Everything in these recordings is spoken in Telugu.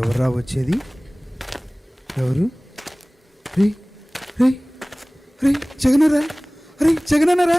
ఎవర్రా వచ్చేది? ఎవరు? రే రే రే జగనరా, అరే జగనరా,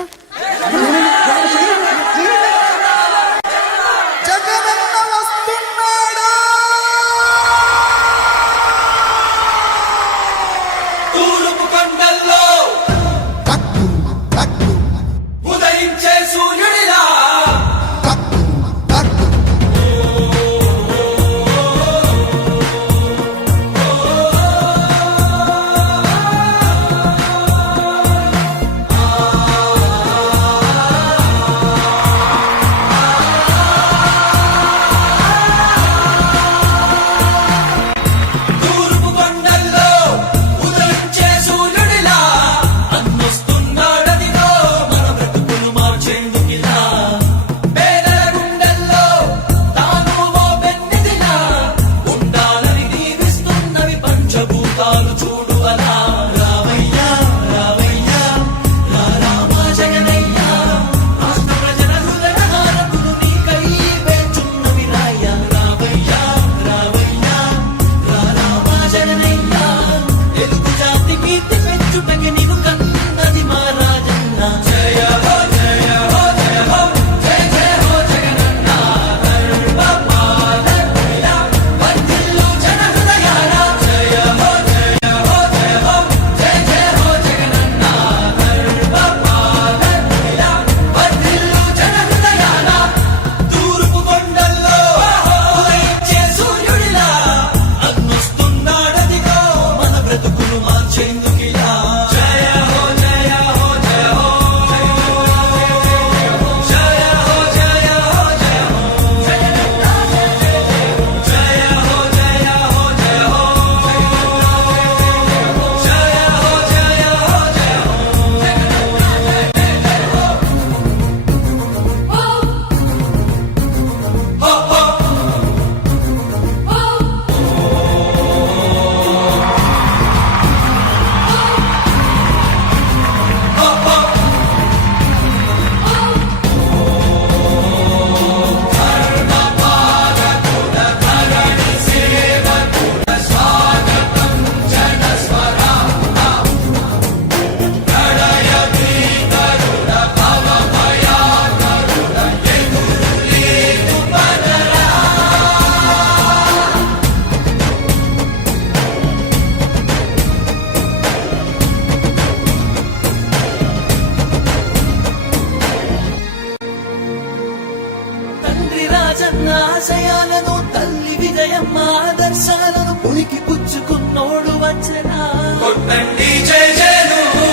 ఆశయాలను తల్లి విజయమ్మ ఆదర్శాలను పులికి పుచ్చుకున్నోడు వచ్చనా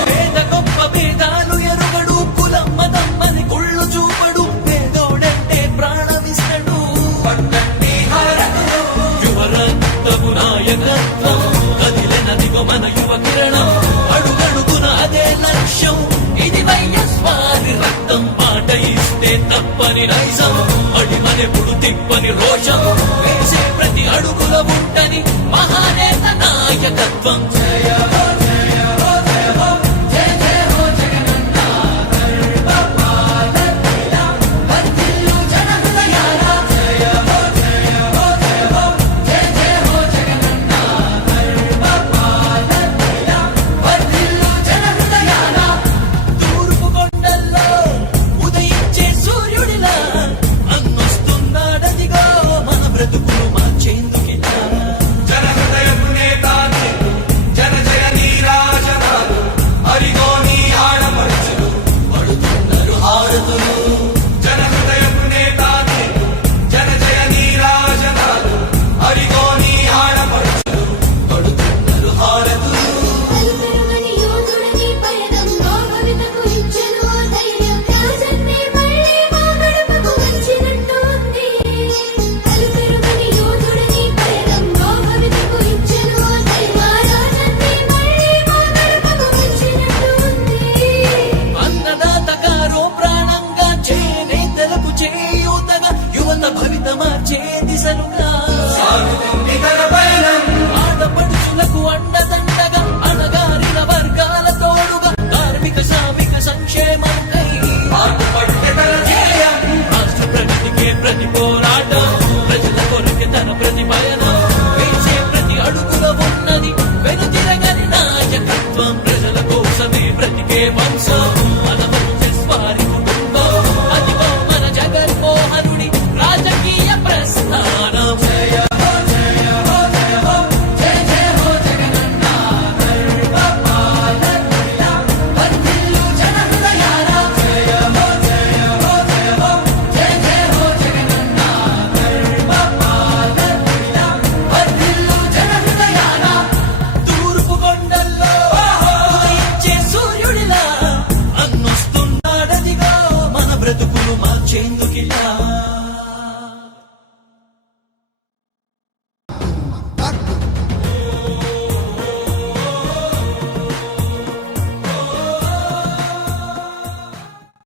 పేద గొప్ప భేదాలు ఎరుగడు కులమ్మ దమ్మని కుళ్ళు చూపడు పేదోడంటే ప్రాణమిస్తడు యువరక్తము నాయకత్వం కదిలినదిగో మన యువ కిరణం అడుగడుగున అదే లక్ష్యం ఇది వైఎస్వారి రక్తం పాట ఇస్తే తప్పని నైజం అడిమనెప్పుడు తిప్పని రోషం వేసే ప్రతి అడుగుల ఉంటని మహానేత నాయకత్వం జయ హో జయ హో జయ హో జయ జయ హో జగనన్న గర్భపాలకిలా వర్ధిల్లు జన హృదయాల జయ హో జయ హో జయ హో జయ జయ హో జగనన్న గర్భపాలకిలా వర్ధిల్లు జన హృదయాల తూర్పు కొండల్లో ఉదయించే సూర్యుడిలా అన్నొస్తున్నాడదిగో మన బ్రతుకులు మార్చేందుకిలా జన హృదయపు నేత జన జయ వంశం